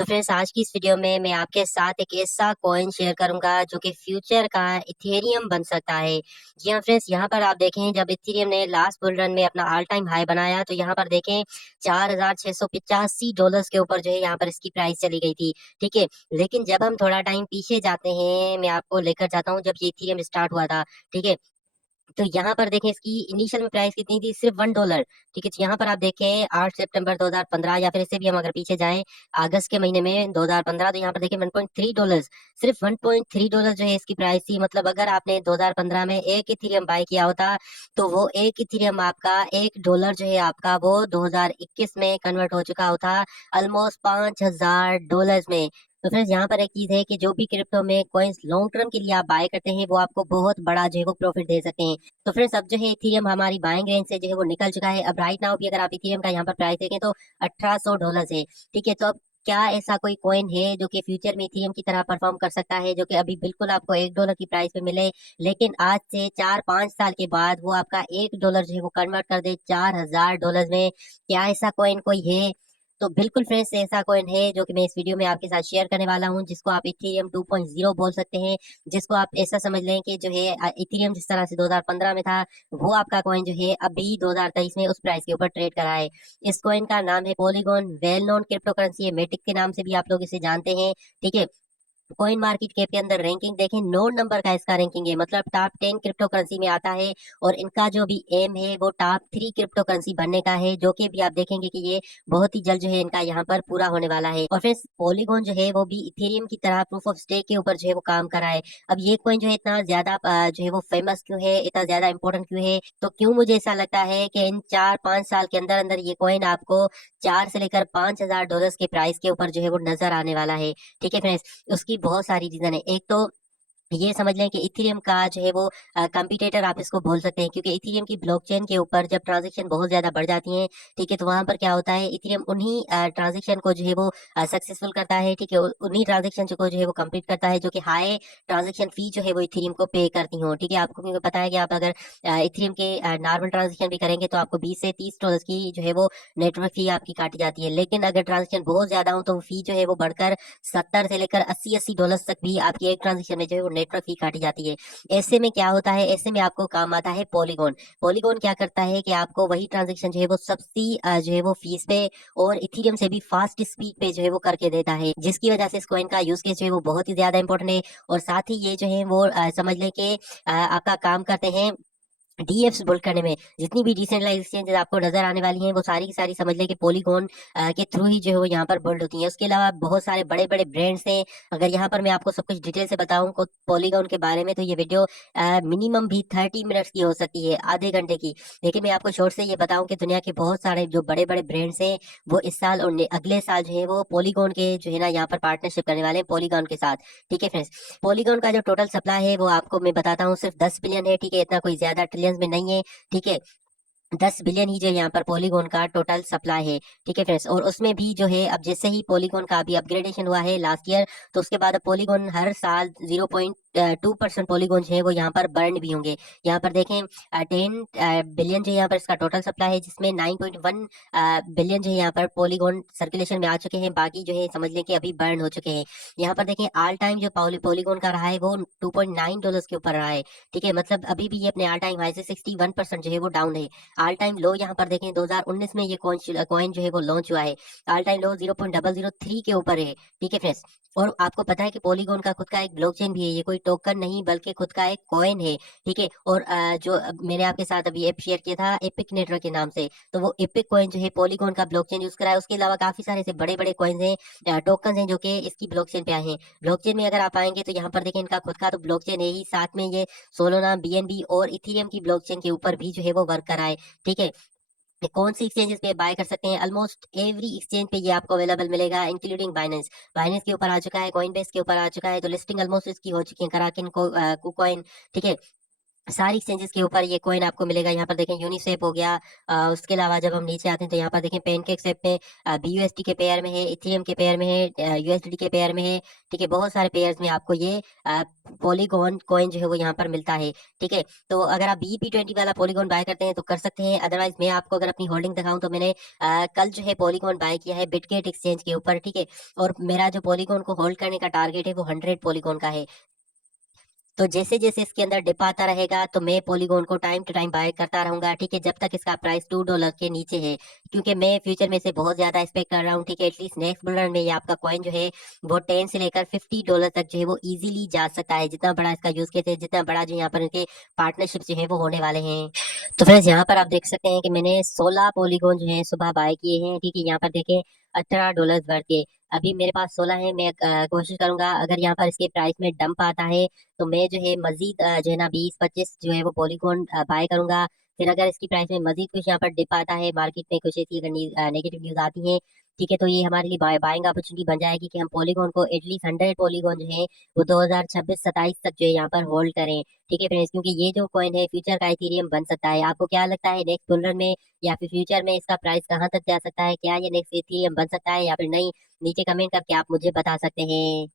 तो फ्रेंड्स आज की इस वीडियो में मैं आपके साथ एक ऐसा कॉइन शेयर करूंगा जो कि फ्यूचर का इथेरियम बन सकता है। जी हाँ फ्रेंड्स, यहाँ पर आप देखें जब इथेरियम ने लास्ट बुल रन में अपना ऑल टाइम हाई बनाया तो यहाँ पर देखें $4,685 के ऊपर जो है यहाँ पर इसकी प्राइस चली गई थी। ठीक है, लेकिन जब हम थोड़ा टाइम पीछे जाते हैं, मैं आपको लेकर जाता हूँ जब ये इथेरियम स्टार्ट हुआ था। ठीक है, तो यहाँ पर देखें इसकी इनिशियल में प्राइस कितनी थी, सिर्फ $1। ठीक है, तो यहाँ पर आप देखें 8 सितंबर 2015 या फिर इससे भी हम अगर पीछे जाएं अगस्त के महीने में 2015, तो यहाँ पर देखें $1.3, सिर्फ $1.3 जो है इसकी प्राइस थी। मतलब अगर आपने 2015 में एक इथेरियम बाय किया होता तो वो एक इथेरियम आपका $1 जो है आपका वो 2021 में कन्वर्ट हो चुका होता ऑलमोस्ट $5,000 में। तो फ्रेंड्स यहाँ पर एक चीज है कि जो भी क्रिप्टो में कॉइन्स लॉन्ग टर्म के लिए आप बाय करते हैं वो आपको बहुत बड़ा जो है वो प्रॉफिट दे सकते हैं। तो फ्रेंड्स अब जो है इथेरियम हमारी बाइंग रेंज से जो है वो निकल चुका है। अब राइट नाउ भी अगर आप इथेरियम का यहाँ पर प्राइस देखें तो $1,800 है। ठीक है, तो अब क्या ऐसा कोई कॉइन है जो कि फ्यूचर में इथेरियम की तरह परफॉर्म कर सकता है, जो कि अभी बिल्कुल आपको $1 की प्राइस पे मिले, लेकिन आज से 4-5 साल के बाद वो आपका $1 जो है वो कन्वर्ट कर दे $4,000 में? क्या ऐसा कॉइन कोई है? तो बिल्कुल फ्रेंड्स ऐसा कॉइन है जो कि मैं इस वीडियो में आपके साथ शेयर करने वाला हूँ, जिसको आप इथेरियम 2.0 बोल सकते हैं। जिसको आप ऐसा समझ लें कि जो है इथेरियम जिस तरह से 2015 में था वो आपका कॉइन जो है अभी 2023 में उस प्राइस के ऊपर ट्रेड करा है। इस कॉइन का नाम है polygon, well known crypto currency है, मेटिक के नाम से भी आप लोग इसे जानते हैं। ठीक है, कॉइन मार्केट कैप के अंदर रैंकिंग देखें 9 नंबर का इसका रैंकिंग है, मतलब टॉप 10 क्रिप्टो करेंसी में आता है। और इनका जो भी एम है वो टॉप 3 क्रिप्टो करेंसी बनने का है, जो कि भी आप देखेंगे कि ये बहुत ही जल्द जो है इनका यहाँ पर पूरा होने वाला है। और फिर पॉलीगॉन जो है वो भी इथेरियम की तरह प्रूफ ऑफ स्टेक के ऊपर जो है वो काम कर रहा है। अब ये कॉइन जो है इतना ज्यादा जो है वो फेमस क्यों है, इतना ज्यादा इंपॉर्टेंट क्यों है, तो क्यों मुझे ऐसा लगता है कि इन 4-5 साल के अंदर अंदर ये कॉइन आपको 4 से लेकर $5,000 के प्राइस के ऊपर जो है वो नजर आने वाला है। ठीक है फ्रेंड्स, उसकी बहुत सारी रीजन है। एक तो ये समझ लें कि इथेरियम का जो है वो कंपटीटर आप इसको बोल सकते हैं, क्योंकि इथेरियम की ब्लॉकचेन के ऊपर जब ट्रांजैक्शन बहुत ज्यादा बढ़ जाती हैं, ठीक है, तो वहां पर क्या होता है, इथेरियम उन्हीं ट्रांजैक्शन को जो है वो सक्सेसफुल करता है। ठीक है, उन्हीं ट्रांजैक्शन को जो है वो कंप्लीट करता है जो कि हाई ट्रांजैक्शन फी जो है वो इथेरियम को पे करती हो। ठीक है, आपको क्योंकि पता है कि आप अगर इथेरियम के नॉर्मल ट्रांजेक्शन भी करेंगे तो आपको $20 से $30 की जो है वो नेटवर्क फी आपकी काटी जाती है, लेकिन अगर ट्रांजेक्शन बहुत ज्यादा हो तो फी जो है वो बढ़कर 70 से लेकर 80 $80 तक भी आपकी एक ट्रांजेक्शन में जो है वो नेटवर्क फी काटी जाती है। ऐसे में क्या होता है, ऐसे में आपको काम आता है पॉलीगॉन। पॉलीगॉन क्या करता है कि आपको वही ट्रांजेक्शन जो है वो सस्ती जो है वो फीस पे और इथेरियम से भी फास्ट स्पीड पे जो है वो करके देता है, जिसकी वजह से इस कॉइन का यूज केस जो है वो बहुत ही ज्यादा इंपॉर्टेंट है। और साथ ही ये जो है वो समझ लें कि आपका काम करते हैं डीएफ्स बुल्ड करने में। जितनी भी डिसेंट्रलाइज एक्सचेंजेस आपको नजर आने वाली हैं वो सारी की सारी समझ लें कि पॉलीगॉन के थ्रू ही जो है वो यहाँ पर बुल्ड होती हैं। उसके अलावा बहुत सारे बड़े बड़े ब्रांड्स हैं। अगर यहाँ पर मैं आपको सब कुछ डिटेल से बताऊं को पॉलीगॉन के बारे में तो ये वीडियो मिनिमम भी 30 मिनट्स की हो सकती है, आधे घंटे की। लेकिन मैं आपको शॉर्ट से ये बताऊं कि दुनिया के बहुत सारे जो बड़े बड़े ब्रांड्स हैं वो इस साल और अगले साल जो है वो पॉलीगॉन के जो है ना यहाँ पर पार्टनरशिप करने वाले हैं पॉलीगॉन के साथ। ठीक है फ्रेंड्स, पॉलीगॉन का जो टोटल सप्लाई है वो आपको मैं बताता हूँ सिर्फ 10 बिलियन है। ठीक है, इतना कोई ज्यादा ट्रिलियंस में नहीं है। ठीक है, 10 बिलियन ही जो यहाँ पर पॉलीगॉन का टोटल सप्लाई है। ठीक है फ्रेंड्स, और उसमें भी जो है अब जैसे ही पॉलीगॉन का अभी अपग्रेडेशन हुआ है लास्ट ईयर, तो उसके बाद अब पॉलीगॉन हर साल 0.2% पॉलीगॉन जो है वो यहाँ पर बर्न भी होंगे। यहाँ पर देखें 10 बिलियन जो यहाँ पर इसका टोटल सप्लाई है, जिसमें 9.1 बिलियन जो है यहाँ पर पॉलीगॉन सर्कुलेशन में आ चुके हैं, बाकी जो है समझ लें कि अभी बर्न हो चुके हैं। यहाँ पर देखें ऑल टाइम जो पॉलीगॉन का रहा है वो $2.9 के ऊपर रहा है। ठीक है, मतलब अभी भी ये अपने ऑल टाइम हाई से 61% जो है वो डाउन है। ऑल टाइम लो यहाँ पर देखें 2019 में ये कॉइन जो है वो लॉन्च हुआ है, ऑल टाइम लो 0.003 के ऊपर है। ठीक है फ्रेंड्स, और आपको पता है कि पॉलीगॉन का खुद का एक ब्लॉकचेन भी है, ये कोई टोकन नहीं बल्कि खुद का एक कॉइन है। ठीक है, और जो मैंने आपके साथ अभी ऐप शेयर किया था एपिक नेटवर्क के नाम से, तो वो एपिक कॉइन जो है पॉलीगॉन का ब्लॉकचेन यूज करा है। उसके अलावा काफी सारे ऐसे बड़े बड़े कॉइन्स हैं, टोकन हैं जो कि इसकी ब्लॉकचेन पे आए हैं। ब्लॉकचेन में अगर आप आएंगे तो यहाँ पर देखें इनका खुद का तो ब्लॉकचेन है ही, साथ में ये सोलोना, बीएनबी और इथेरियम की ब्लॉकचेन के ऊपर भी जो है वो वर्क कर रहा है। ठीक है, ये कौन सी एक्सचेंजेस पे बाय कर सकते हैं, ऑलमोस्ट एवरी एक्सचेंज पे ये आपको अवेलेबल मिलेगा, इंक्लूडिंग बाइनेंस। बाइनेंस के ऊपर आ चुका है, कॉइनबेस के ऊपर आ चुका है, तो लिस्टिंग ऑलमोस्ट इसकी हो चुकी है, कराकिन को कुकॉइन। ठीक है, सारी एक्सचेंजेस के ऊपर ये कॉइन आपको मिलेगा। यहाँ पर देखें यूनिस्वेप हो गया। उसके अलावा जब हम नीचे आते हैं तो यहाँ पर देखें पेनकेक स्वेप में BUSD के पेयर में है, इथेरियम के पेयर में है, USDT के पेयर में है। ठीक है, बहुत सारे पेयर्स में आपको ये पॉलीगॉन कॉइन जो है वो यहाँ पर मिलता है। ठीक है, तो अगर आप BEP20 वाला पॉलीगॉन बाय करते हैं तो कर सकते हैं। अदरवाइज मैं आपको अगर अपनी होल्डिंग दिखाऊं तो मैंने कल जो है पॉलीगॉन बाय किया है बिटगेट एक्सचेंज के ऊपर। ठीक है, और मेरा जो पॉलीगॉन को होल्ड करने का टारगेट है वो 100 पॉलीगॉन का है। तो जैसे जैसे इसके अंदर डिप आता रहेगा तो मैं पॉलीगॉन को टाइम टू टाइम बाय करता रहूंगा। ठीक है, जब तक इसका प्राइस $2 के नीचे है, क्योंकि मैं फ्यूचर में से बहुत ज्यादा एक्सपेक्ट कर रहा हूँ। ठीक है, एटलीस्ट नेक्स्ट बुल रन में ये आपका कॉइन जो है वो 10 से लेकर $50 तक जो है वो इजीली जा सकता है। जितना बड़ा इसका यूज केस है, जितना बड़ा जो यहाँ पर इनके पार्टनरशिप जो है वो होने वाले हैं। तो फ्रेंड्स, यहाँ पर आप देख सकते हैं कि मैंने 16 पॉलीगॉन जो है सुबह बाय किए हैं। ठीक है, यहाँ पर देखें $18 वर्थ के। अभी मेरे पास 16 है। मैं कोशिश करूंगा अगर यहाँ पर इसके प्राइस में डंप आता है तो मैं जो है मजीद जो है ना 20-25 जो है वो पॉलीगॉन बाय करूंगा। फिर अगर इसकी प्राइस में मजीद कुछ यहाँ पर डिप आता है, मार्केट में कुछ ऐसी अगर नेगेटिव न्यूज आती है, ठीक है, तो ये हमारे लिए बाइंग अपॉर्चुनिटी बन जाएगी कि हम पॉलीगॉन को एटलीस्ट 100 पॉलीगॉन जो है वो 2026-27 तक जो है यहाँ पर होल्ड करें। ठीक है फ्रेंड्स, क्योंकि ये जो कॉइन है फ्यूचर का इथेरियम बन सकता है। आपको क्या लगता है नेक्स्ट बुल रन में या फिर फ्यूचर में इसका प्राइस कहाँ तक जा सकता है? क्या ये नेक्स्ट इथेरियम बन सकता है या फिर नहीं? नीचे कमेंट करके आप मुझे बता सकते हैं।